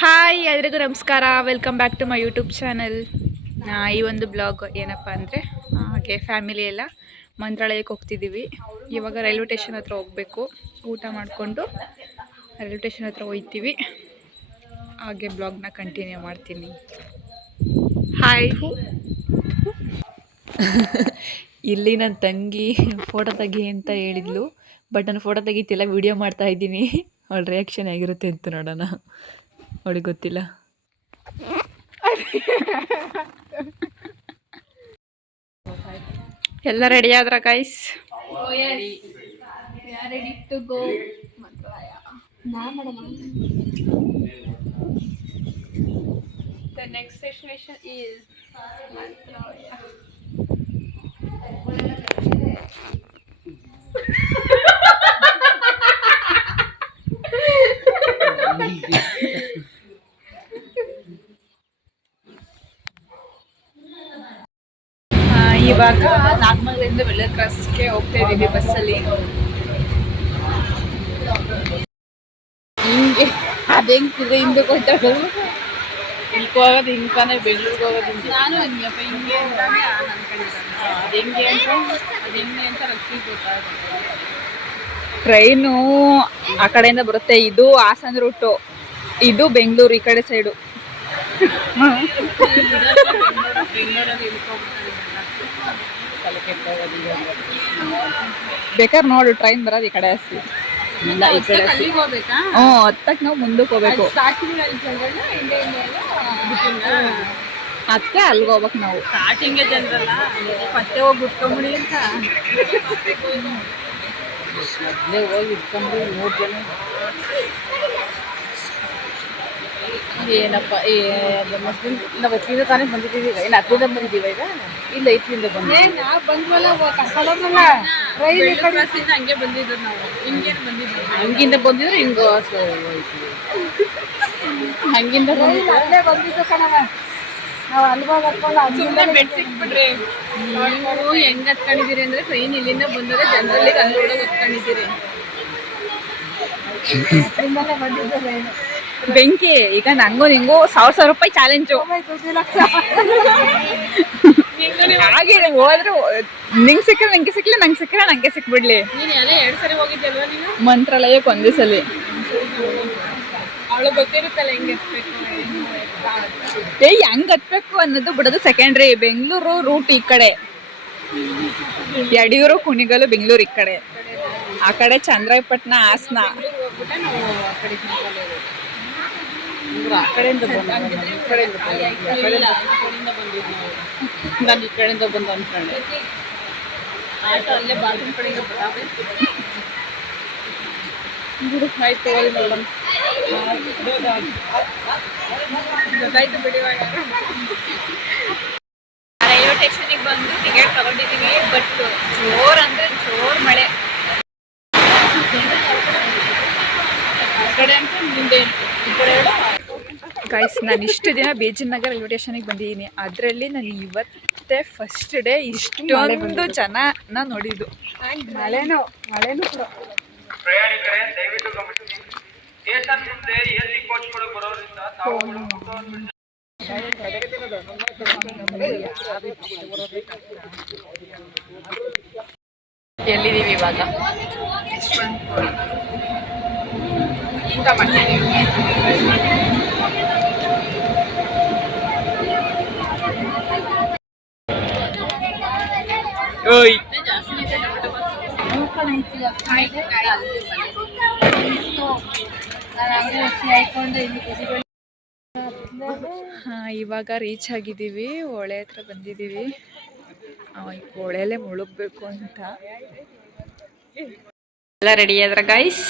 Hi ಎಲ್ರಿಗೂ ನಮಸ್ಕಾರ. Welcome back to my YouTube channel. ಈ ಒಂದು ಬ್ಲಾಗ್ ಏನಪ್ಪ ಅಂದರೆ ಹಾಗೆ ಫ್ಯಾಮಿಲಿ ಎಲ್ಲ ಮಂತ್ರಾಲಯಕ್ಕೆ ಹೋಗ್ತಿದ್ದೀವಿ. ಇವಾಗ ರೈಲ್ವೆ ಸ್ಟೇಷನ್ ಹತ್ರ ಹೋಗಬೇಕು. ಊಟ ಮಾಡಿಕೊಂಡು ರೈಲ್ವೆ ಸ್ಟೇಷನ್ ಹತ್ರ ಹೋಗ್ತೀವಿ. ಹಾಗೆ ಬ್ಲಾಗ್ನ ಕಂಟಿನ್ಯೂ ಮಾಡ್ತೀನಿ. ಹಾಯ್. ಇಲ್ಲಿ ನನ್ನ ತಂಗಿ ಫೋಟೋ ತೆಗಿ ಅಂತ ಹೇಳಿದ್ಲು, ಬಟ್ ನಾನು ಫೋಟೋ ತೆಗಿತಿಲ್ಲ, ವಿಡಿಯೋ ಮಾಡ್ತಾ ಇದ್ದೀನಿ. ಅವಳ ರಿಯಾಕ್ಷನ್ ಆಗಿರುತ್ತೆ ಅಂತ ನೋಡೋಣ. ಅವಳಿಗೆ ಗೊತ್ತಿಲ್ಲ. ಎಲ್ಲ ರೆಡಿ ಆದ್ರ guys? Ready to go Mantralaya. The next destination is Mantralaya. ಇವಾಗ ನಾಗಮಂಗಲದಿಂದ ಬೆಳ್ಳೂರು ಕ್ರಾಸ್ಗೆ ಹೋಗ್ತಾ ಇದ್ದೀವಿ ಬಸ್ಸಲ್ಲಿ. ಹಿಂಗೆ ಅದೆಂಗಿದೆ ಹಿಂದಕ್ಕೆ ಹೋಗ್ತಾಳು. ಇಲ್ಲಿ ಹೋಗೋದು ಹಿಂಗಾನೆ, ಬೆಂಗಳೂರಿಗೆ ಹೋಗೋದು ನಾನು ಹಿಂಗಪ್ಪ ಹಿಂಗೆ ಅಂತಾನೆ ಅದು ಹೆಂಗೆ ಅಂತ ರಕ್ಷಿ ಗೊತ್ತಾಗುತ್ತೆ. ಟ್ರೈನು ಆ ಕಡೆಯಿಂದ ಬರುತ್ತೆ. ಇದು ಹಾಸನ ರೂಟು, ಇದು ಬೆಂಗಳೂರು ಈ ಕಡೆ ಸೈಡು. ಬೇಕಾದ್ರೆ ನೋಡು ಟ್ರೈನ್ ಬರೋದು ಈ ಕಡೆ ಹಸಿ ಇಲ್ಲ, ಈ ಕಡೆ ಹತ್ತಕ್ಕೆ ನಾವು ಮುಂದಕ್ಕೆ ಹೋಗ್ಬೇಕು. ಅದಕ್ಕೆ ಅಲ್ಲಿಗೆ ಹೋಗ್ಬೇಕು ನಾವು. ಸ್ಟಾರ್ಟಿಂಗೇ ಜನರಲ್ಲ, ಫಸ್ಟೇ ಹೋಗಿ ಬಿಟ್ಕೊಂಬಿಡಿ ಅಂತ ಮೊದಲೇ ಹೋಗಿ ಇಟ್ಕೊಂಡ್ರಿ 3 ಜನ. ಏನಪ್ಪ ನಾವು ಹತ್ತರಿಂದ ತಾನೇ ಬಂದಿದ್ದೀವಿ. ಈಗ ಏನು ಹತ್ತರಿಂದ ಬಂದಿದ್ದೀವ? ಈಗ ಇಲ್ಲ, 8ರಿಂದ ಬಂದ್ವಲ್ಲ. ಹಂಗೆ ಬಂದಿದ್ರು ನಾವು. ಹಿಂಗೇನು ಬಂದಿದ್ರು, ಹಂಗಿಂದ ಬಂದಿದ್ರು ಹಿಂಗ ಹಂಗಿಂದ ಬಂದಿದ್ದು ಕಣವ. ನಾವು ಅಲ್ವಾಗ ಹತ್ಕೊಂಡು ಬೆಡ್ ಸಿಕ್ಬಿಡ್ರಿ. ನೀವು ಹೆಂಗ್ ಹತ್ಕೊಂಡಿದ್ದೀರಿ ಅಂದ್ರೆ ಟ್ರೈನ್ ಇಲ್ಲಿಂದ ಬಂದರೆ ಜನರಲ್ಲಿ ಅಲ್ಲಿ ಒಳಗೆ ಹತ್ಕೊಂಡಿದ್ದೀರಿ. ಬೆಂಕಿ ಈಗ ನಂಗೂ ನಿಂಗೂ 1000 ರೂಪಾಯಿ ಚಾಲೆಂಜು. ಹಾಗೆ ಹೋದ್ರೆ ನಿಂಗೆ ಸಿಕ್ಕಲ್ಲ, ನಂಗೆ ಸಿಕ್ಕಲ್ಲ, ನಂಗೆ ಸಿಕ್ಕಲ್ಲ, ನಂಗೆ ಸಿಕ್ಬಿಡ್ಲಿ. ನೀನು ಎಲ್ಲ 2 ಸರಿ ಹೋಗಿದ್ದಲ್ವ ನೀನು ಮಂತ್ರಾಲಯಕ್ಕೆ? ಒಂದೇ ಸಲ. ಅವಳು ಗೊತ್ತಿರುತ್ತಲ್ಲ ಹೆಂಗೆ ಹತ್ಬೇಕು, ಹೆಂಗ್ ಹತ್ಬೇಕು ಅನ್ನೋದು ಬಿಡೋದು ಸೆಕೆಂಡ್ರಿ. ಬೆಂಗಳೂರು ರೂಟ್ ಈ ಕಡೆ, ಯಡಿಯೂರು, ಕುಣಿಗಲ್, ಬೆಂಗಳೂರು ಈ ಕಡೆ. ಆ ಕಡೆ ಚಂದ್ರಾಯಪಟ್ಟಣ, ಹಾಸನ. ಆ ಕಡೆಯಿಂದ ನಾನು ಈ ಕಡೆಯಿಂದ ಬಂದು ಅಂದ್ಕೊಂಡೆ. ಆಟೋ ಅಲ್ಲೇ ಬಾತ್ರೂಮ್ ಕಡೆಯಿಂದ ಆಯ್ತು. ಓದಿ ನೋಡೋಣ. ಗೊತ್ತಾಯ್ತು ಬಿಡಿ. ರೈಲ್ವೆ ಸ್ಟೇಷನಿಗೆ ಬಂದು ಟಿಕೆಟ್ ತಗೊಂಡಿದ್ದೀವಿ, ಬಟ್ ಜೋರ್ ಅಂದರೆ ಜೋರ್ ಮಳೆ. ಆ ಕಡೆ ಅಂತ ಮುಂದೆ ಈ ಕಡೆ ಗೈಸ್, ನಾನು ಇಷ್ಟು ದಿನ ಬೇಜನ್ ನಗರ್ ರೈಲ್ವೆ ಸ್ಟೇಷನಿಗೆ ಬಂದಿದ್ದೀನಿ. ಅದರಲ್ಲಿ ನಾನು ಇವತ್ತೇ ಫಸ್ಟ್ ಡೇ ಇಷ್ಟೊಂದು ಜನನ ನೋಡಿದ್ದು. ಮಳೆನೂ ಪ್ರಯಾಣಿಕರೇ ದಯವಿಟ್ಟು ಗಮನಿಸಿ, ಸ್ಟೇಷನ್ ಮುಂದೆ ಎಸಿ ಕೋಚ್ಗಳು ಬರೋದ್ರಿಂದ ಎಲ್ಲಿದ್ದೀವಿ ಇವಾಗ? ಊಟ ಮಾಡ್ತಿದ್ದೀವಿ. ಇವಾಗ ರೀಚ್ ಆಗಿದ್ದೀವಿ. ಹೊಳೆ ಹತ್ರ ಬಂದಿದ್ದೀವಿ. ಹೊಳೆಯಲ್ಲೇ ಮುಳುಗಬೇಕು ಅಂತ. ಎಲ್ಲ ರೆಡಿ ಆದ್ರ ಗೈಸ್?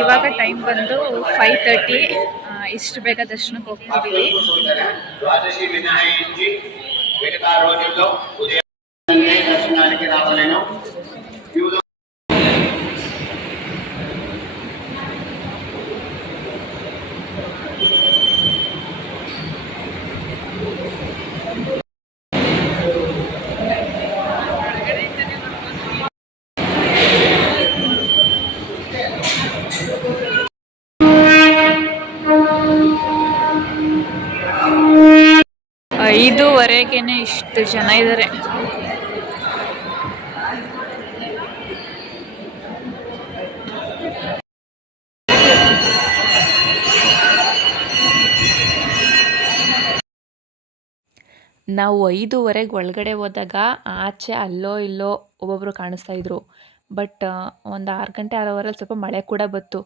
ಇವಾಗ ಟೈಮ್ ಬಂದು 5:30. ಇಷ್ಟು ಬೇಗ ದರ್ಶನಕ್ಕೆ ಹೋಗ್ತಿದ್ದೀವಿ. 5:15ಗೆನೆ ಇಷ್ಟು ಜನ ಇದ್ದಾರೆ. ನಾವು 5:15ಗೆ ಒಳಗಡೆ ಹೋದಾಗ ಆಚೆ ಅಲ್ಲೋ ಇಲ್ಲೋ ಒಬ್ಬೊಬ್ಬರು ಕಾಣಿಸ್ತಾ ಇದ್ರು. ಬಟ್ ಒಂದು 6 ಗಂಟೆ 6:15ರಲ್ಲಿ ಸ್ವಲ್ಪ ಮಳೆ ಕೂಡ ಬಂತು.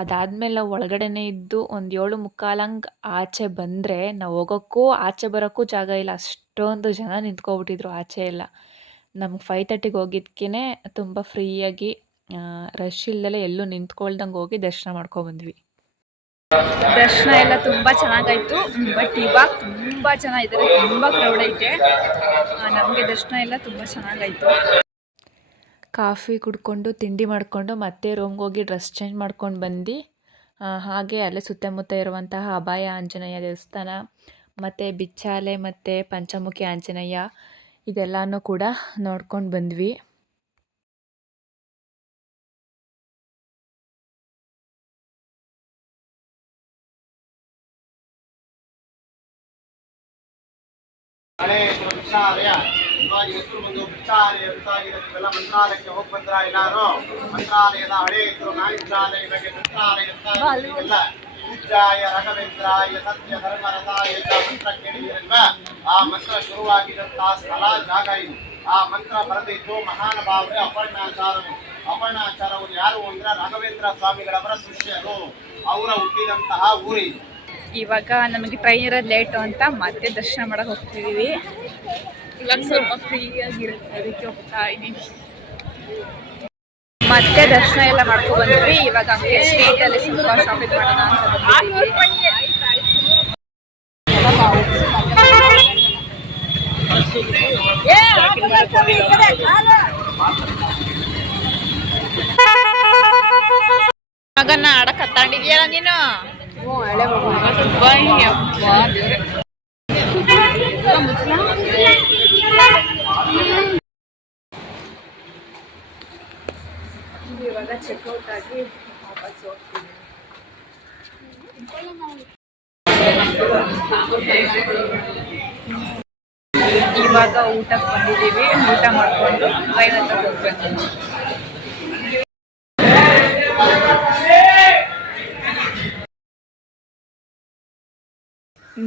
ಅದಾದ್ಮೇಲೆ ನಾವು ಒಳಗಡೆನೇ ಇದ್ದು ಒಂದು 7:45 ಹಂಗೆ ಆಚೆ ಬಂದರೆ ನಾವು ಹೋಗೋಕ್ಕೂ ಆಚೆ ಬರೋಕ್ಕೂ ಜಾಗ ಇಲ್ಲ. ಅಷ್ಟೊಂದು ಜನ ನಿಂತ್ಕೊಬಿಟ್ಟಿದ್ರು ಆಚೆ ಎಲ್ಲ. ನಮ್ಗೆ 5:30ಗೆ ಹೋಗಿದ್ಕೇ ತುಂಬ ಫ್ರೀಯಾಗಿ ರಶ್ ಇಲ್ದಲೆ ಎಲ್ಲೂ ನಿಂತ್ಕೊಳ್ದಂಗೆ ಹೋಗಿ ದರ್ಶನ ಮಾಡ್ಕೊಬಂದ್ವಿ. ದರ್ಶನ ಎಲ್ಲ ತುಂಬ ಚೆನ್ನಾಗಾಯಿತು. ಬಟ್ ಇವಾಗ ತುಂಬ ಜನ ಇದ್ದಾರೆ, ತುಂಬ ಕ್ರೌಡ್ ಐತೆ. ನಮಗೆ ದರ್ಶನ ಎಲ್ಲ ತುಂಬ ಚೆನ್ನಾಗಾಯಿತು. ಕಾಫಿ ಕುಡ್ಕೊಂಡು ತಿಂಡಿ ಮಾಡಿಕೊಂಡು ಮತ್ತೆ ರೂಮ್ಗೆ ಹೋಗಿ ಡ್ರೆಸ್ ಚೇಂಜ್ ಮಾಡ್ಕೊಂಡು ಬಂದು ಹಾಗೆ ಅಲ್ಲೇ ಸುತ್ತಮುತ್ತ ಇರುವಂತಹ ಅಭಯ ಆಂಜನೇಯ ದೇವಸ್ಥಾನ ಮತ್ತು ಬಿಚ್ಚಾಲೆ ಮತ್ತು ಪಂಚಮುಖಿ ಆಂಜನೇಯ ಇದೆಲ್ಲನೂ ಕೂಡ ನೋಡ್ಕೊಂಡು ಬಂದ್ವಿ. ಮಂತ್ರಾಲಯಕ್ಕೆ ಹೋಗಿ ಬಂದ್ರ ಏನಾರು ಮಂತ್ರಾಲಯದ ಹಳೆ ಹೆಸರು ನಾಯಿತ್ರಾಲಯ ಪೂಜ್ಯಾಯ ರಾಘವೇಂದ್ರಾಯ ಸತ್ಯ ಧರ್ಮರಥಾಯ ಮಂತ್ರ ಕೇಳಿದಿರಲ್ವಾ? ಆ ಮಂತ್ರ ಶುರುವಾಗಿದಂತಹ ಸ್ಥಳ ಜಾಗ ಇದು. ಆ ಮಂತ್ರ ಬರೆದಿದ್ದು ಮಹಾನುಭಾವರೇ ಅಪರ್ಣಾಚಾರರು. ಅಪರ್ಣಾಚಾರವರು ಯಾರು ಅಂದ್ರೆ ರಾಘವೇಂದ್ರ ಸ್ವಾಮಿಗಳವರ ಶಿಷ್ಯರು. ಅವರ ಹುಟ್ಟಿದಂತಹ ಊರು ಇದು. ಇವಾಗ ನಮಗೆ ಟ್ರೈನ್ ಇರೋದು ಲೇಟು ಅಂತ ಮತ್ತೆ ದರ್ಶನ ಮಾಡಕ್ಕೆ ಹೋಗ್ತಿದ್ದೀವಿ. ಇವಾಗ ಸ್ವಲ್ಪ ಫ್ರೀಯಾಗಿರುತ್ತೆ, ಅದಕ್ಕೆ ಹೋಗ್ತಾ ಇದ್ದೀನಿ. ಮತ್ತೆ ದರ್ಶನ ಎಲ್ಲ ಮಾಡ್ಕೊಂಡು ಬಂದ್ವಿ. ಇವಾಗ ಹಂಗೆ ಸ್ಟ್ರೀಟಲ್ಲಿ ಸ್ವಲ್ಪ ಶಾಪಿಂಗ್ ಮಾಡೋಣ ಅಂತ ಬಂದಿದ್ದೀವಿ. ಮಗನ್ನ ಆಡಕ್ಕೆ ಹತ್ತಾಂಡಿದ್ಯಲ್ಲ ನೀನು. ಇವಾಗ ಚೆಕ್ಔಟ್ ಆಗಿ ವಾಪಸ್ ಹೋಗ್ತೀವಿ. ಇವಾಗ ಊಟಕ್ಕೆ ಬಂದಿದ್ದೀವಿ. ಊಟ ಮಾಡಿಕೊಂಡು ಟ್ರೈನ್ ಹತ್ರ ಹೋಗ್ಬೇಕು.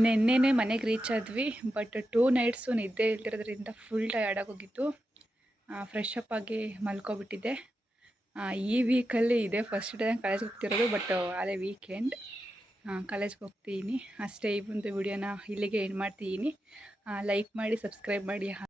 ನೆನ್ನೆನೇ ಮನೆಗೆ ರೀಚ್ ಆದ್ವಿ. ಬಟ್ 2 ನೈಟ್ಸು ನಿದ್ದೆ ಇಲ್ದಿರೋದ್ರಿಂದ ಫುಲ್ ಟಯರ್ಡ್ ಆಗೋಗಿತ್ತು. ಫ್ರೆಶ್ ಅಪ್ ಆಗಿ ಮಲ್ಕೊಬಿಟ್ಟಿದ್ದೆ. ಈ ವೀಕಲ್ಲಿ ಇದೆ ಫಸ್ಟ್ ಡೇ ಕಾಲೇಜ್ಗೆ ಹೋಗ್ತಿರೋದು. ಬಟ್ ಅದೇ ವೀಕೆಂಡ್ ಕಾಲೇಜ್ಗೆ ಹೋಗ್ತೀನಿ ಅಷ್ಟೇ. ಈ ಒಂದು ವಿಡಿಯೋನ ಇಲ್ಲಿಗೆ ಎಂಡ್ ಮಾಡ್ತಿದ್ದೀನಿ. ಲೈಕ್ ಮಾಡಿ, ಸಬ್ಸ್ಕ್ರೈಬ್ ಮಾಡಿ.